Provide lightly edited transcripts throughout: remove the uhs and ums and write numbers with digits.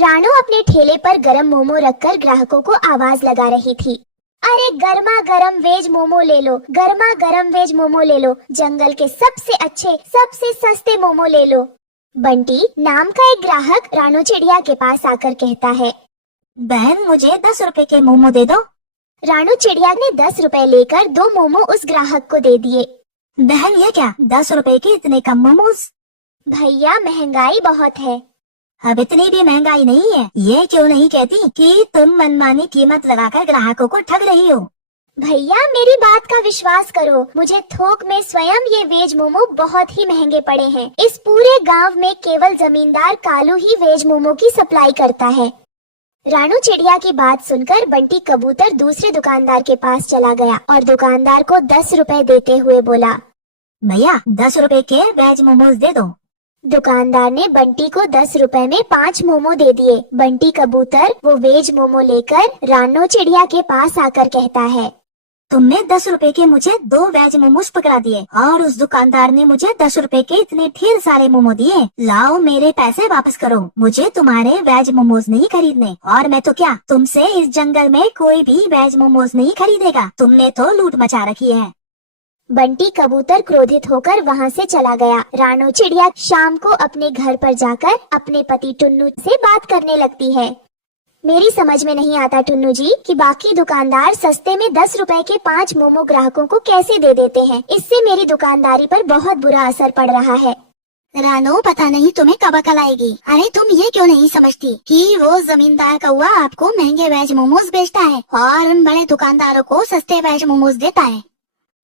रानू अपने ठेले पर गरम मोमो रखकर ग्राहकों को आवाज लगा रही थी। अरे गर्मा गरम वेज मोमो ले लो, गर्मा गरम वेज मोमो ले लो, जंगल के सबसे अच्छे सबसे सस्ते मोमो ले लो। बंटी नाम का एक ग्राहक रानू चिड़िया के पास आकर कहता है, बहन मुझे 10 रुपए के मोमो दे दो। रानू चिड़िया ने 10 रुपए लेकर 2 मोमो उस ग्राहक को दे दिए। बहन ये क्या, 10 रुपए के इतने कम मोमोज? भैया महंगाई बहुत है। अब इतनी भी महंगाई नहीं है। ये क्यों नहीं कहती कि तुम मनमानी कीमत लगाकर ग्राहकों को ठग रही हो? भैया मेरी बात का विश्वास करो, मुझे थोक में स्वयं ये वेज मोमो बहुत ही महंगे पड़े हैं। इस पूरे गांव में केवल जमींदार कालू ही वेज मोमो की सप्लाई करता है। रानू चिड़िया की बात सुनकर बंटी कबूतर दूसरे दुकानदार के पास चला गया और दुकानदार को 10 रुपए देते हुए बोला, भैया 10 रुपए के वेज मोमोज दे दो। दुकानदार ने बंटी को 10 रुपए में 5 मोमो दे दिए। बंटी कबूतर वो वेज मोमो लेकर रानू चिड़िया के पास आकर कहता है, तुमने 10 रुपए के मुझे 2 वेज मोमोज पकड़ा दिए और उस दुकानदार ने मुझे 10 रुपए के इतने ढेर सारे मोमो दिए। लाओ मेरे पैसे वापस करो, मुझे तुम्हारे वेज मोमोज नहीं खरीदने। और मैं तो क्या, तुमसे इस जंगल में कोई भी वेज मोमोज नहीं खरीदेगा। तुमने तो लूट मचा रखी है। बंटी कबूतर क्रोधित होकर वहाँ से चला गया। रानू चिड़िया शाम को अपने घर पर जाकर अपने पति टुन्नू से बात करने लगती है। मेरी समझ में नहीं आता टुन्नू जी कि बाकी दुकानदार सस्ते में 10 रुपए के 5 मोमो ग्राहकों को कैसे दे देते हैं। इससे मेरी दुकानदारी पर बहुत बुरा असर पड़ रहा है। रानू पता नहीं तुम्हें कब अकल आएगी। अरे तुम ये क्यों नहीं समझती कि वो जमींदार कौवा आपको महंगे वेज मोमोज बेचता है और उन बड़े दुकानदारों को सस्ते वेज मोमोज देता है।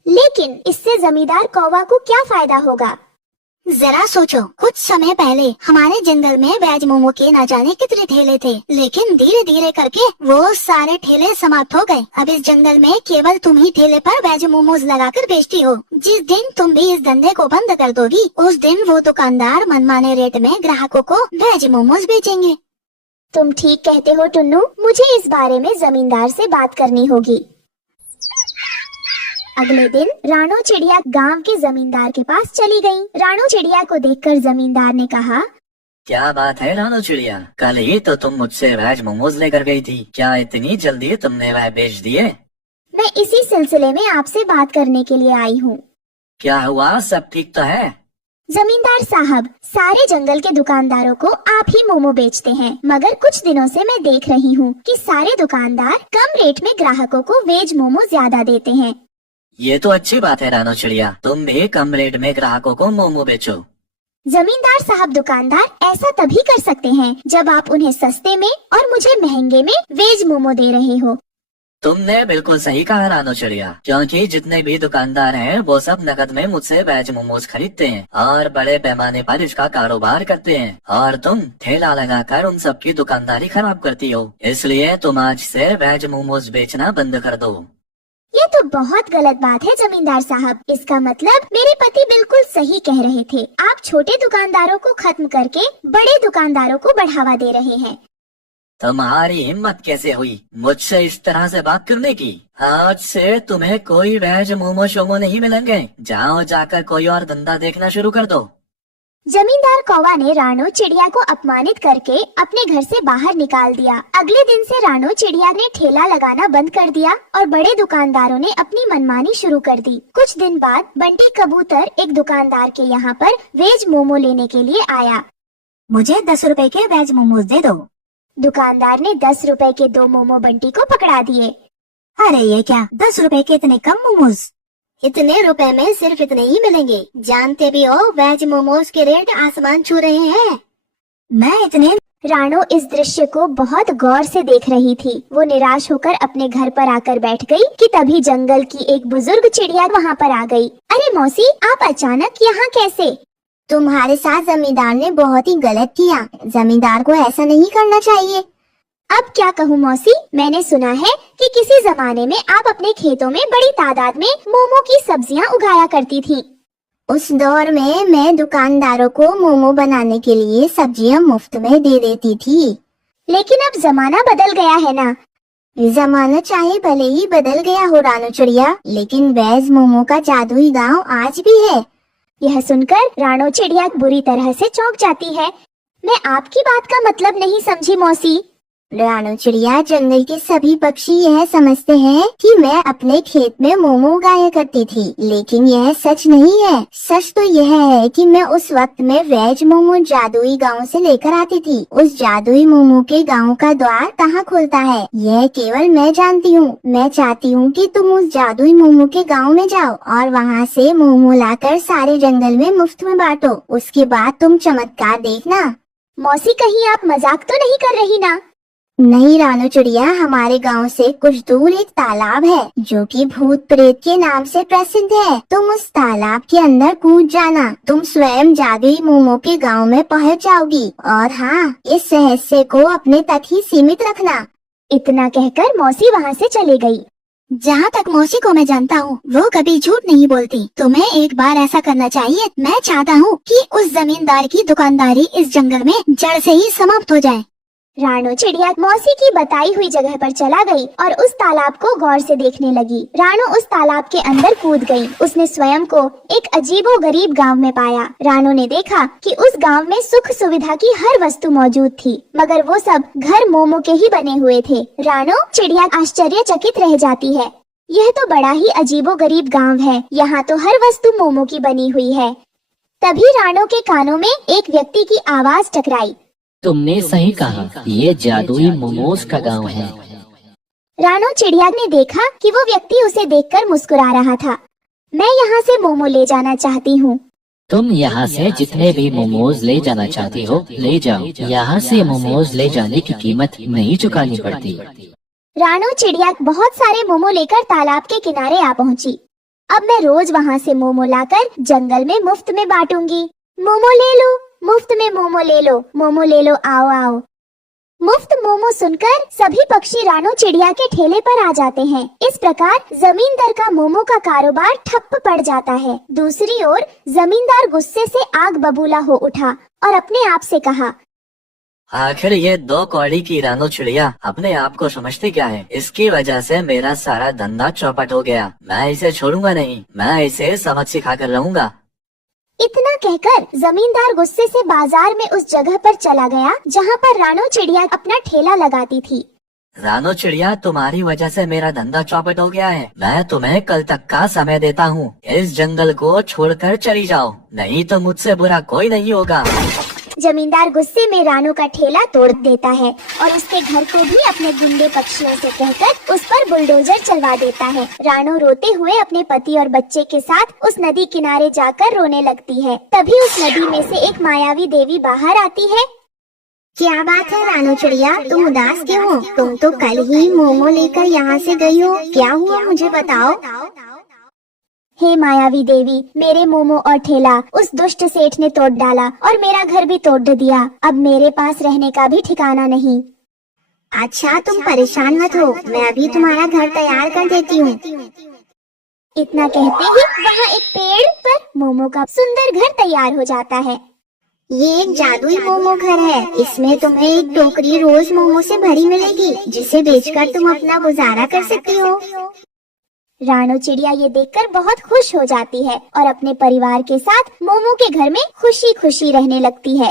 लेकिन इससे जमींदार कौवा को क्या फायदा होगा? जरा सोचो, कुछ समय पहले हमारे जंगल में वेज मोमो के न जाने कितने ठेले थे, लेकिन धीरे धीरे करके वो सारे ठेले समाप्त हो गए। अब इस जंगल में केवल तुम ही ठेले पर वेज मोमोज लगाकर बेचती हो। जिस दिन तुम भी इस धंधे को बंद कर दोगी, उस दिन वो दुकानदार मनमाने रेट में ग्राहकों को वेज मोमोज बेचेंगे। तुम ठीक कहते हो टुन्नू, मुझे इस बारे में जमींदार से बात करनी होगी। अगले दिन रानू चिड़िया गांव के जमींदार के पास चली गई। रानू चिड़िया को देखकर जमींदार ने कहा, क्या बात है रानू चिड़िया, कल ही तो तुम मुझसे वेज मोमोज लेकर गई थी, क्या इतनी जल्दी तुमने वह बेच दिए? मैं इसी सिलसिले में आपसे बात करने के लिए आई हूँ। क्या हुआ, सब ठीक तो है? जमींदार साहब, सारे जंगल के दुकानदारों को आप ही मोमो बेचते हैं, मगर कुछ दिनों से मैं देख रही हूँ कि सारे दुकानदार कम रेट में ग्राहकों को वेज मोमो ज्यादा देते हैं। ये तो अच्छी बात है रानू चिड़िया, तुम भी कम रेट में ग्राहकों को मोमो बेचो। जमींदार साहब, दुकानदार ऐसा तभी कर सकते हैं जब आप उन्हें सस्ते में और मुझे महंगे में वेज मोमो दे रहे हो। तुमने बिल्कुल सही कहा रानू चिड़िया, क्योंकि जितने भी दुकानदार हैं वो सब नकद में मुझसे वेज मोमोज खरीदते हैं और बड़े पैमाने पर इसका कारोबार करते हैं, और तुम ठेला लगाकर उन सबकी दुकानदारी खराब करती हो। इसलिए तुम आज से वेज मोमोज बेचना बंद कर दो। ये तो बहुत गलत बात है जमींदार साहब। इसका मतलब मेरे पति बिल्कुल सही कह रहे थे। आप छोटे दुकानदारों को खत्म करके बड़े दुकानदारों को बढ़ावा दे रहे हैं। तुम्हारी हिम्मत कैसे हुई मुझसे इस तरह से बात करने की? आज से तुम्हें कोई वेज मोमो शोमो नहीं मिलेंगे। जाओ जाकर कोई और धंधा देखना शुरू कर दो। जमींदार कौवा ने रानू चिड़िया को अपमानित करके अपने घर से बाहर निकाल दिया। अगले दिन से रानू चिड़िया ने ठेला लगाना बंद कर दिया और बड़े दुकानदारों ने अपनी मनमानी शुरू कर दी। कुछ दिन बाद बंटी कबूतर एक दुकानदार के यहाँ पर वेज मोमो लेने के लिए आया। मुझे 10 रुपए के वेज मोमोज दे दो। दुकानदार ने 10 रुपए के 2 मोमो बंटी को पकड़ा दिए। अरे ये क्या, 10 रुपए के इतने कम मोमोज? इतने रुपए में सिर्फ इतने ही मिलेंगे। जानते भी हो वेज मोमोज के रेट आसमान छू रहे हैं। मैं इतने। रानू इस दृश्य को बहुत गौर से देख रही थी। वो निराश होकर अपने घर पर आकर बैठ गई कि तभी जंगल की एक बुजुर्ग चिड़िया वहाँ पर आ गई। अरे मौसी, आप अचानक यहाँ कैसे? तुम्हारे साथ जमींदार ने बहुत ही गलत किया। जमींदार को ऐसा नहीं करना चाहिए। अब क्या कहूँ मौसी, मैंने सुना है कि किसी जमाने में आप अपने खेतों में बड़ी तादाद में मोमो की सब्जियाँ उगाया करती थी। उस दौर में मैं दुकानदारों को मोमो बनाने के लिए सब्जियां मुफ्त में दे देती थी। लेकिन अब जमाना बदल गया है ना। जमाना चाहे भले ही बदल गया हो रानू चिड़िया, लेकिन वेज मोमो का जादुई गांव आज भी है। यह सुनकर रानू चिड़िया बुरी तरह से चौंक जाती है। मैं आपकी बात का मतलब नहीं समझी मौसी। रानू चिड़िया, जंगल के सभी पक्षी यह समझते हैं कि मैं अपने खेत में मोमो उगाया करती थी, लेकिन यह सच नहीं है। सच तो यह है कि मैं उस वक्त में वेज मोमो जादुई गांव से लेकर आती थी। उस जादुई मोमो के गांव का द्वार कहाँ खुलता है, यह केवल मैं जानती हूँ। मैं चाहती हूँ कि तुम उस जादुई मोमो के गांव में जाओ और वहाँ से मोमो लाकर सारे जंगल में मुफ्त में बांटो। उसके बाद तुम चमत्कार देखना। मौसी, कहीं आप मजाक तो नहीं कर रही ना? नहीं रानू चिड़िया, हमारे गांव से कुछ दूर एक तालाब है जो कि भूत प्रेत के नाम से प्रसिद्ध है। तुम उस तालाब के अंदर कूद जाना, तुम स्वयं जादुई मोमो के गांव में पहुंच जाओगी। और हाँ, इस रहस्य को अपने तक ही सीमित रखना। इतना कहकर मौसी वहाँ से चली गई। जहाँ तक मौसी को मैं जानता हूँ, वो कभी झूठ नहीं बोलती। तुम्हें एक बार ऐसा करना चाहिए। मैं चाहता हूँ कि उस जमींदार की दुकानदारी इस जंगल में जड़ से ही समाप्त हो जाए। रानू चिड़िया मौसी की बताई हुई जगह पर चला गई और उस तालाब को गौर से देखने लगी। रानू उस तालाब के अंदर कूद गई। उसने स्वयं को एक अजीबो गरीब गांव में पाया। रानू ने देखा कि उस गांव में सुख सुविधा की हर वस्तु मौजूद थी, मगर वो सब घर मोमो के ही बने हुए थे। रानू चिड़िया आश्चर्यचकित रह जाती है। यह तो बड़ा ही अजीबो गरीब गाँव है, यहाँ तो हर वस्तु मोमो की बनी हुई है। तभी रानू के कानों में एक व्यक्ति की आवाज टकराई। तुमने सही कहा, ये जादुई मोमोज का गांव है। रानू चिड़िया ने देखा कि वो व्यक्ति उसे देखकर मुस्कुरा रहा था। मैं यहाँ से मोमो ले जाना चाहती हूँ। तुम यहाँ से जितने भी मोमोज ले जाना चाहती हो ले जाओ। यहाँ से मोमोज ले जाने की कीमत नहीं चुकानी पड़ती। रानू चिड़िया बहुत सारे मोमो लेकर तालाब के किनारे आ पहुँची। अब मैं रोज वहाँ से मोमो लाकर जंगल में मुफ्त में बांटूंगी। मोमो ले लो, मुफ्त में मोमो ले लो, मोमो ले लो, आओ आओ। मुफ्त मोमो सुनकर सभी पक्षी रानू चिड़िया के ठेले पर आ जाते हैं। इस प्रकार जमींदार का मोमो का कारोबार ठप्प पड़ जाता है। दूसरी ओर जमींदार गुस्से से आग बबूला हो उठा और अपने आप से कहा, आखिर ये दो कौड़ी की रानू चिड़िया अपने आप को समझती क्या है? इसकी वजह से मेरा सारा धंधा चौपट हो गया। मैं इसे छोड़ूंगा नहीं, मैं इसे सबक सिखा कर रहूंगा। इतना कहकर जमींदार गुस्से से बाजार में उस जगह पर चला गया जहाँ पर रानू चिड़िया अपना ठेला लगाती थी। रानू चिड़िया, तुम्हारी वजह से मेरा धंधा चौपट हो गया है। मैं तुम्हें कल तक का समय देता हूँ। इस जंगल को छोड़कर चली जाओ, नहीं तो मुझसे बुरा कोई नहीं होगा। जमींदार गुस्से में रानू का ठेला तोड़ देता है और उसके घर को भी अपने गुंडे पक्षियों से कहकर उस पर बुलडोजर चलवा देता है। रानू रोते हुए अपने पति और बच्चे के साथ उस नदी किनारे जाकर रोने लगती है। तभी उस नदी में से एक मायावी देवी बाहर आती है। क्या बात है रानू चिड़िया, तुम उदास क्यों हो? तुम तो कल ही मोमो लेकर यहाँ से गई हो, क्या हुआ मुझे बताओ। हे मायावी देवी, मेरे मोमो और ठेला उस दुष्ट सेठ ने तोड़ डाला और मेरा घर भी तोड़ दिया। अब मेरे पास रहने का भी ठिकाना नहीं। अच्छा, तुम परेशान मत हो, मैं अभी तुम्हारा घर तैयार कर देती हूँ। इतना कहते ही वहाँ एक पेड़ पर मोमो का सुंदर घर तैयार हो जाता है। ये एक जादुई मोमो घर है। इसमें तुम्हें एक टोकरी रोज मोमो से भरी मिलेगी, जिसे बेचकर तुम अपना गुजारा कर सकती हो। रानू चिड़िया ये देखकर बहुत खुश हो जाती है और अपने परिवार के साथ मोमो के घर में खुशी खुशी रहने लगती है।